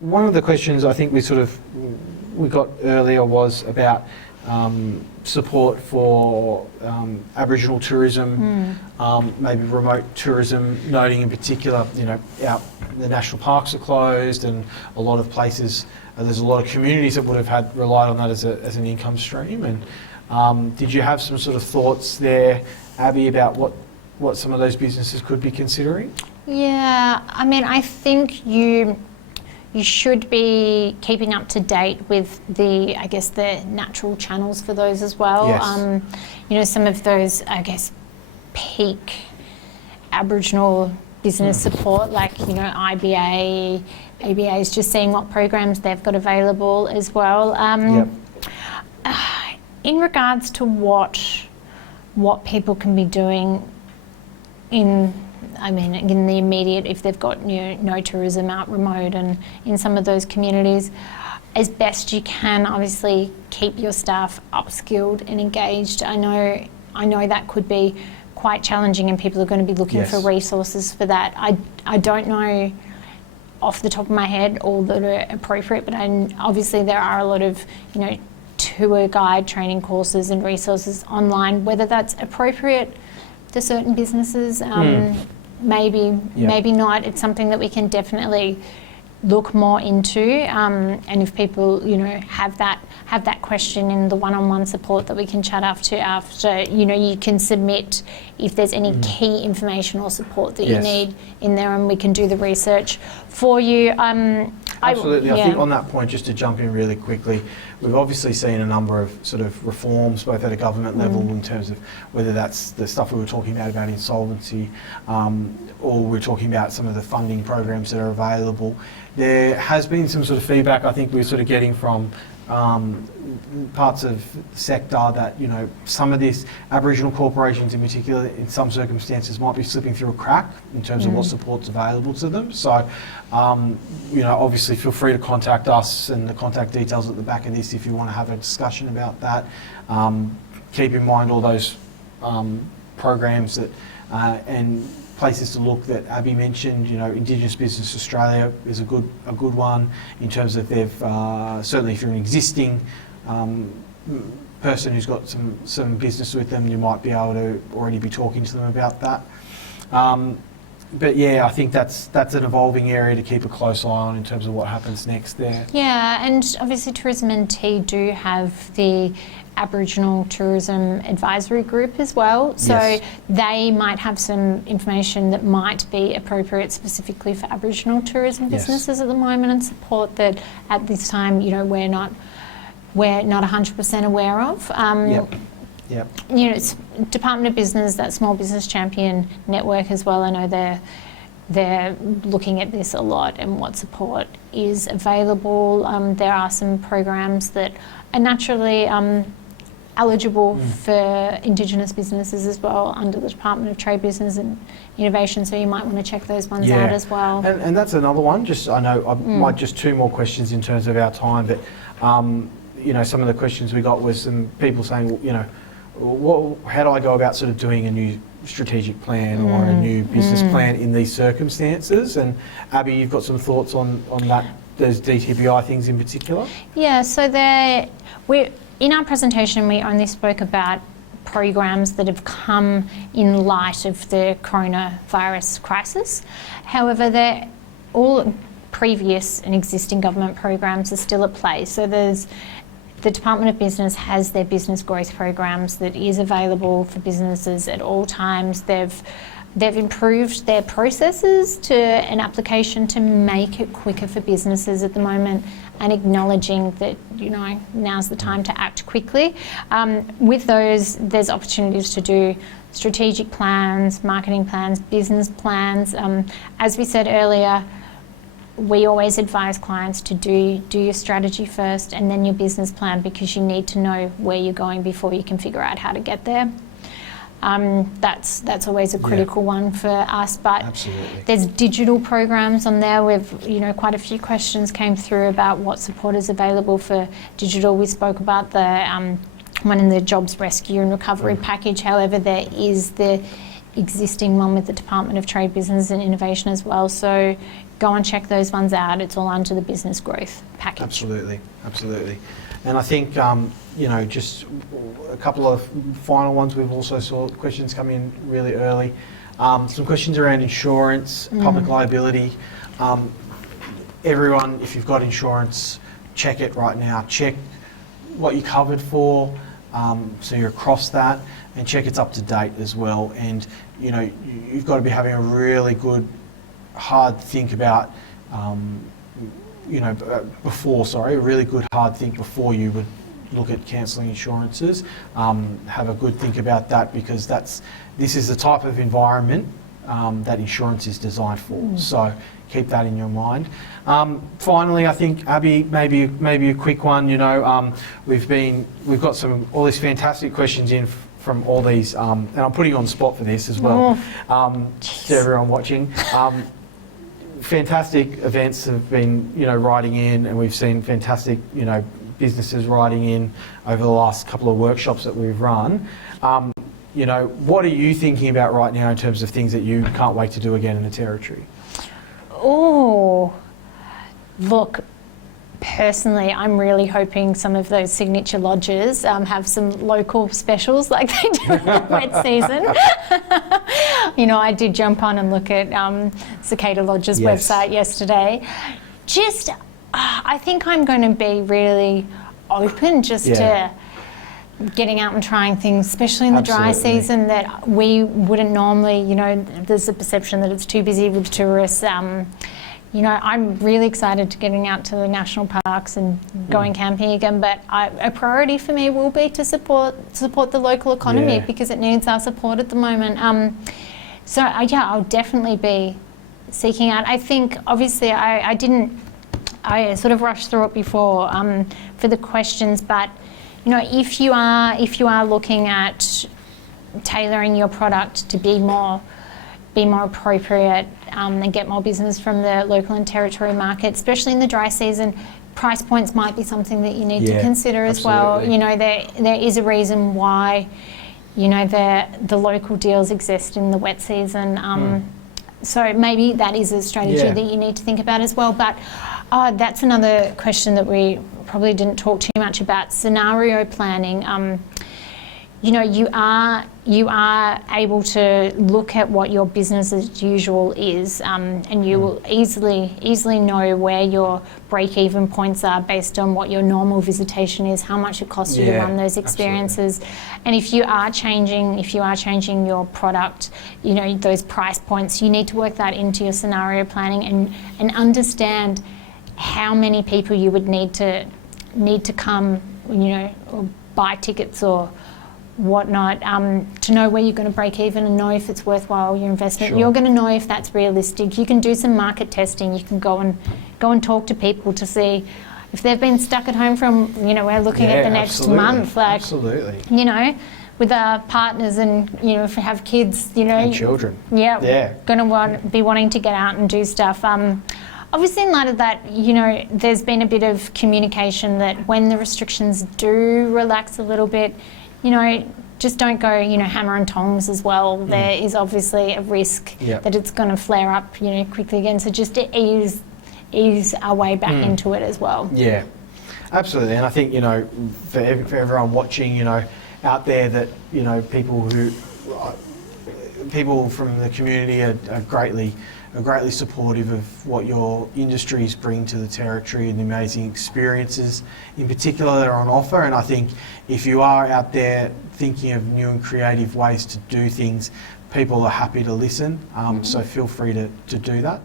one of the questions I think we got earlier was about support for Aboriginal tourism, maybe remote tourism, noting in particular, the national parks are closed and a lot of places, there's a lot of communities that would have relied on that as an income stream. And did you have some sort of thoughts there, Abby, about what some of those businesses could be considering? Yeah, I mean, I think you should be keeping up to date with the natural channels for those as well. Yes. Some of those, peak Aboriginal business support, like, IBA, ABA is just seeing what programs they've got available as well. In regards to what people can be doing in the immediate, if they've got no tourism out remote and in some of those communities, as best you can, obviously keep your staff upskilled and engaged. I know that could be quite challenging and people are going to be looking for resources for that. I don't know off the top of my head all that are appropriate, but obviously there are a lot of tour guide training courses and resources online, whether that's appropriate to certain businesses. Maybe not. It's something that we can definitely look more into, and if people have that question in the one-on-one support that we can chat after, you can submit if there's any key information or support that you need in there, and we can do the research for you. Absolutely. I think on that point, just to jump in really quickly, we've obviously seen a number of sort of reforms, both at a government level in terms of whether that's the stuff we were talking about insolvency, or we're talking about some of the funding programs that are available. There has been some sort of feedback I think we're sort of getting from parts of the sector that some of these Aboriginal corporations in particular in some circumstances might be slipping through a crack in terms of what support's available to them. So obviously feel free to contact us, and the contact details at the back of this if you want to have a discussion about that. Keep in mind all those programs that and places to look that Abby mentioned. Indigenous Business Australia is a good one in terms of they've certainly if you're an existing person who's got some business with them, you might be able to already be talking to them about that. But yeah, I think that's an evolving area to keep a close eye on in terms of what happens next there. Yeah, and obviously Tourism NT do have the Aboriginal Tourism Advisory Group as well, so they might have some information that might be appropriate specifically for Aboriginal tourism businesses at the moment, and support that at this time we're not 100% aware of. It's Department of Business, that Small Business Champion network as well. I know they're looking at this a lot and what support is available. There are some programs that are naturally eligible for Indigenous businesses as well under the Department of Trade, Business and Innovation, so you might want to check those ones out as well. And that's another one. I know I might just two more questions in terms of our time, but some of the questions we got was some people saying, how do I go about sort of doing a new strategic plan or a new business plan in these circumstances? And Abby, you've got some thoughts on that, those DTBI things in particular? Yeah, so in our presentation we only spoke about programs that have come in light of the coronavirus crisis. However, all previous and existing government programs are still at play. So the Department of Business has their business growth programs that is available for businesses at all times. They've improved their processes to an application to make it quicker for businesses at the moment, and acknowledging that now's the time to act quickly. With those, there's opportunities to do strategic plans, marketing plans, business plans. As we said earlier, we always advise clients to do your strategy first and then your business plan, because you need to know where you're going before you can figure out how to get there. That's always a critical one for us, but absolutely. There's digital programs on there. We've quite a few questions came through about what support is available for digital. We spoke about the one in the Jobs Rescue and Recovery package. However, there is the existing one with the Department of Trade, Business and Innovation as well. So go and check those ones out. It's all under the business growth package. Absolutely, absolutely. And I think, just a couple of final ones. We've also saw questions come in really early. Some questions around insurance, public liability. Everyone, if you've got insurance, check it right now. Check what you're covered for, so you're across that, and check it's up to date as well. And you've got to be having a really good, hard think about, a really good hard think before you would look at cancelling insurances. Have a good think about that, because this is the type of environment that insurance is designed for. So keep that in your mind. Finally, I think, Abby, maybe a quick one. We've got all these fantastic questions in from all these, and I'm putting you on the spot for this as well, to everyone watching. Fantastic events have been, writing in, and we've seen fantastic, businesses writing in over the last couple of workshops that we've run. What are you thinking about right now in terms of things that you can't wait to do again in the Territory? Oh, look, personally, I'm really hoping some of those signature lodges have some local specials like they do in the wet season. I did jump on and look at Cicada Lodge's website yesterday. I think I'm going to be really open to getting out and trying things, especially in the dry season, that we wouldn't normally, there's a perception that it's too busy with tourists. I'm really excited to getting out to the national parks and going camping again, but a priority for me will be to support the local economy because it needs our support at the moment. I'll definitely be seeking out. I think, obviously, I sort of rushed through it before for the questions, but if you are looking at tailoring your product to be more appropriate and get more business from the local and territory market, especially in the dry season, price points might be something that you need to consider as well. There is a reason why the local deals exist in the wet season. So maybe that is a strategy that you need to think about as well. But that's another question that we probably didn't talk too much about. Scenario planning. You are able to look at what your business as usual is, and you will easily know where your break-even points are based on what your normal visitation is, how much it costs you to run those experiences. Absolutely. And if you are changing your product, those price points, you need to work that into your scenario planning and understand how many people you would need to come, or buy tickets or whatnot, to know where you're going to break even and know if it's worthwhile your investment. Sure. You're going to know if that's realistic. You can do some market testing. You can go and talk to people to see if they've been stuck at home from, we're looking at the next month, with our partners, and if we have kids, and children, going to be wanting to get out and do stuff. Obviously, in light of that, there's been a bit of communication that when the restrictions do relax a little bit, just don't go, hammer and tongs as well. There is obviously a risk that it's going to flare up, quickly again. So just to ease our way back into it as well. Yeah, absolutely. And I think, for everyone watching, out there, that, people from the community are greatly supportive of what your industries bring to the Territory and the amazing experiences in particular that are on offer. And I think if you are out there thinking of new and creative ways to do things, people are happy to listen. So feel free to do that.